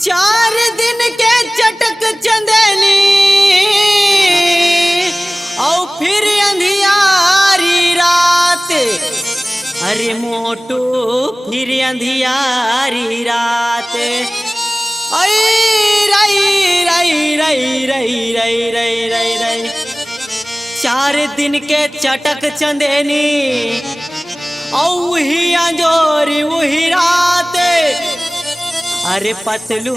चार दिन के चटक चंदेली और फिर अंधियारी रात। अरे मोटू फिर अंधियारी रात। आई रई रई रई रई रई रई रई रई। चार दिन के चटक चंदेनी और वही अंजोरी वही रात। अरे पतलू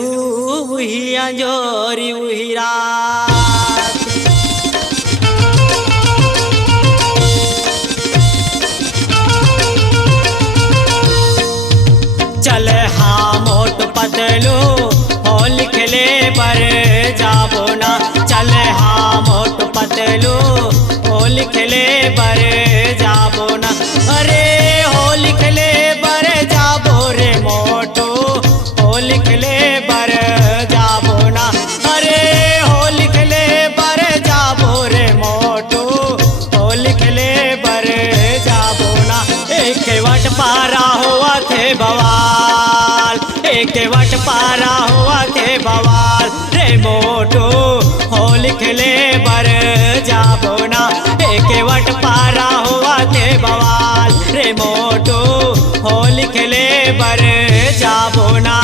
वही अंजोरी वही रात। चले हाँ मोट पतलू होल खेले पर जाबो ना। चले हाँ मोट पतलू होल खेले पर जाबो ना। अरे होल खेले पर जाबो रे मोटू होल खेले पर जाबो ना। अरे होल खेले पर जाबो रे मोटू होल खेले पर जाबो ना। एक वट पारा हुआ थे बवाल, एक वट पारा हुआ थे बवाल रे मोटू होल खेले पर जाबो ना। एक वट पारा हुआ थे बवाल रे मोटू होल खेले पर जाबो ना।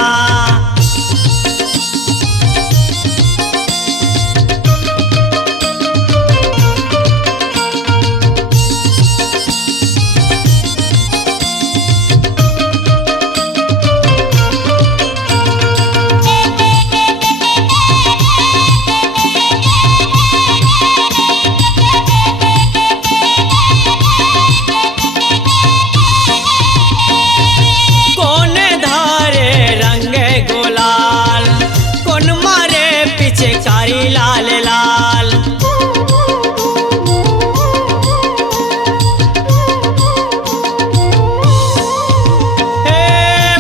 लाल लाल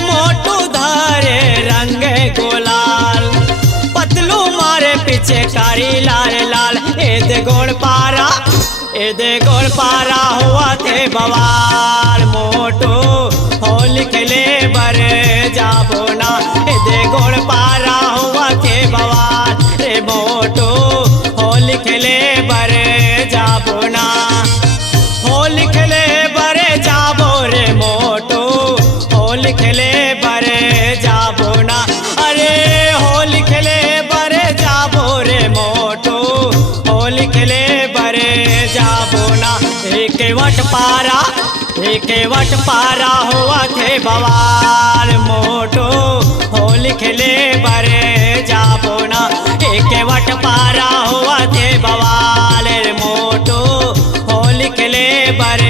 मोटू धारे रंग गोलाल पतलू मारे पीछे कारी लाल लाल। एदे गोल पारा एदे गोल पारा हुआ थे बवाल मोटू होल खेले बर जाबो ना। एदे गोल पारा हुआ थे बवाल रे मोटू होल खेले बर जाबो ना। होल खेले बर जाबो रे मोटू होल खेले बर जाबो ना। अरे होल खेले बर जाबो रे मोटू होल खेले बर जाबो ना। एक वट पारा एक वट पारा हुआ थे बवाल मोटू होल खेले बर जाबो ना। एक वट पारा हुआ थे बवाल रे मोटू होल खेले बर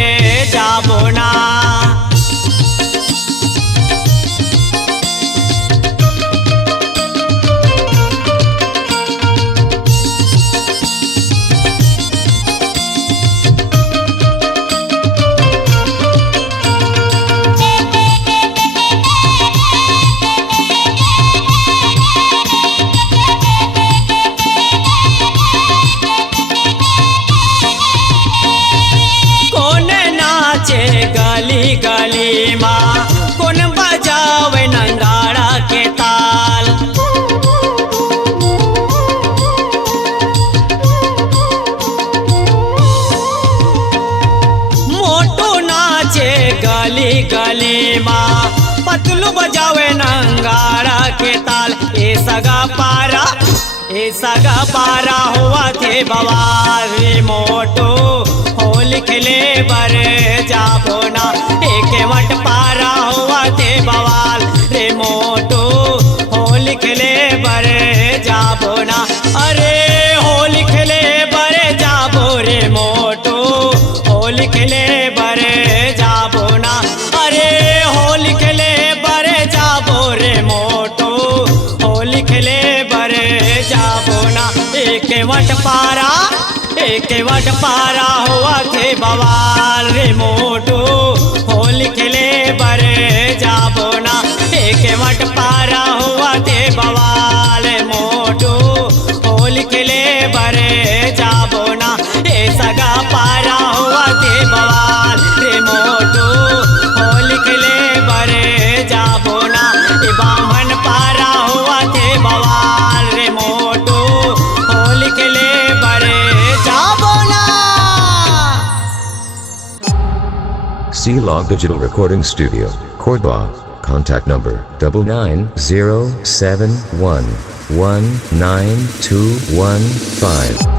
जाबो ना। गली गली माँ कौन बजावे नंगाड़ा के ताल। मोटू नाचे गली गली माँ पतलू बजावे नंगाड़ा के ताल। ए सगा पारा हुआ थे बवाल रे मोटू होल खेले बर जाबो ना। एक वट पारा हुआ थे बवाल रे मोटू होल खेले बर जाबो ना। अरे होल खेले बर जाबो रे मोटू होल खेले बर जाबो ना। अरे होल खेले बर जाबो रे मोटू होल खेले बर जाबो ना। एक वट पारा हुआ थे बवाल रे मोटू होल खेले बर जाबो ना। एक वट पारा हुआ थे बवाल मोटू होल खेले बर जाबो ना। ए सगा पारा हुआ थे बवाल रे मोटू होल खेले बर जाबो ना। ए बामन पारा हुआ थे C-Log Digital Recording Studio, Cordoba. Contact number 99071192215.